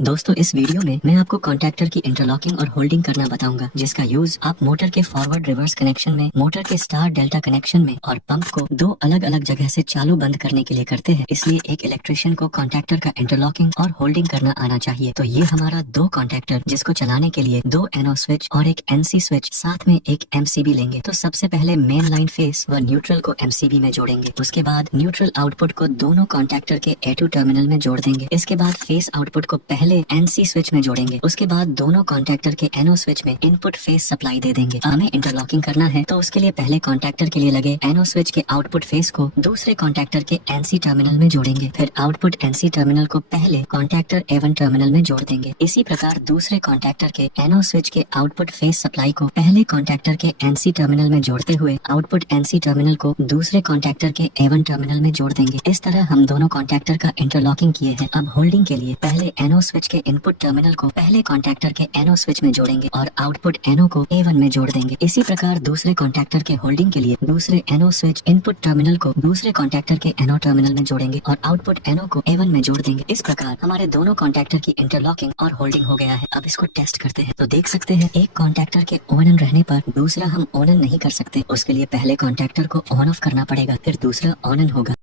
दोस्तों इस वीडियो में मैं आपको कॉन्टैक्टर की इंटरलॉकिंग और होल्डिंग करना बताऊंगा, जिसका यूज आप मोटर के फॉरवर्ड रिवर्स कनेक्शन में, मोटर के स्टार डेल्टा कनेक्शन में और पंप को दो अलग अलग जगह से चालू बंद करने के लिए करते हैं। इसलिए एक इलेक्ट्रिशियन को कॉन्टैक्टर का इंटरलॉकिंग और होल्डिंग करना आना चाहिए। तो ये हमारा दो कॉन्टैक्टर, जिसको चलाने के लिए दो NO स्विच और एक NC स्विच साथ में एक MCB लेंगे। तो सबसे पहले मेन लाइन फेस व न्यूट्रल को MCB में जोड़ेंगे। उसके बाद न्यूट्रल आउटपुट को दोनों कॉन्टैक्टर के A2 टर्मिनल में जोड़ देंगे। इसके बाद फेस आउटपुट को पहले NC स्विच में जोड़ेंगे। उसके बाद दोनों कॉन्टैक्टर के NO स्विच में इनपुट फेस सप्लाई दे देंगे। हमें इंटरलॉकिंग करना है तो उसके लिए पहले कॉन्टैक्टर के लिए लगे NO स्विच के आउटपुट फेस को दूसरे कॉन्टैक्टर के NC टर्मिनल में जोड़ेंगे। फिर आउटपुट NC टर्मिनल को पहले कॉन्टैक्टर A1 टर्मिनल में जोड़ देंगे। इसी प्रकार दूसरे कॉन्टैक्टर के NO स्विच के आउटपुट फेस सप्लाई को पहले कॉन्टैक्टर के NC टर्मिनल में जोड़ते हुए आउटपुट NC टर्मिनल को दूसरे कॉन्टैक्टर के A1 टर्मिनल में जोड़ देंगे। इस तरह हम दोनों कॉन्टैक्टर का इंटरलॉकिंग किए हैं। अब होल्डिंग के लिए पहले NO स्विच के इनपुट टर्मिनल को पहले कॉन्टैक्टर के NO स्विच में जोड़ेंगे और आउटपुट NO को A1 में जोड़ देंगे। इसी प्रकार दूसरे कॉन्टैक्टर के होल्डिंग के लिए दूसरे NO स्विच इनपुट टर्मिनल को दूसरे कॉन्टैक्टर के NO टर्मिनल में जोड़ेंगे और आउटपुट NO को A1 में जोड़ देंगे। इस प्रकार हमारे दोनों कॉन्टैक्टर की इंटरलॉकिंग और होल्डिंग हो गया है। अब इसको टेस्ट करते हैं। तो देख सकते हैं एक कॉन्टैक्टर के ऑन रहने पर दूसरा हम ऑन नहीं कर सकते। उसके लिए पहले कॉन्टैक्टर को ऑन ऑफ करना पड़ेगा, फिर दूसरा ऑन होगा।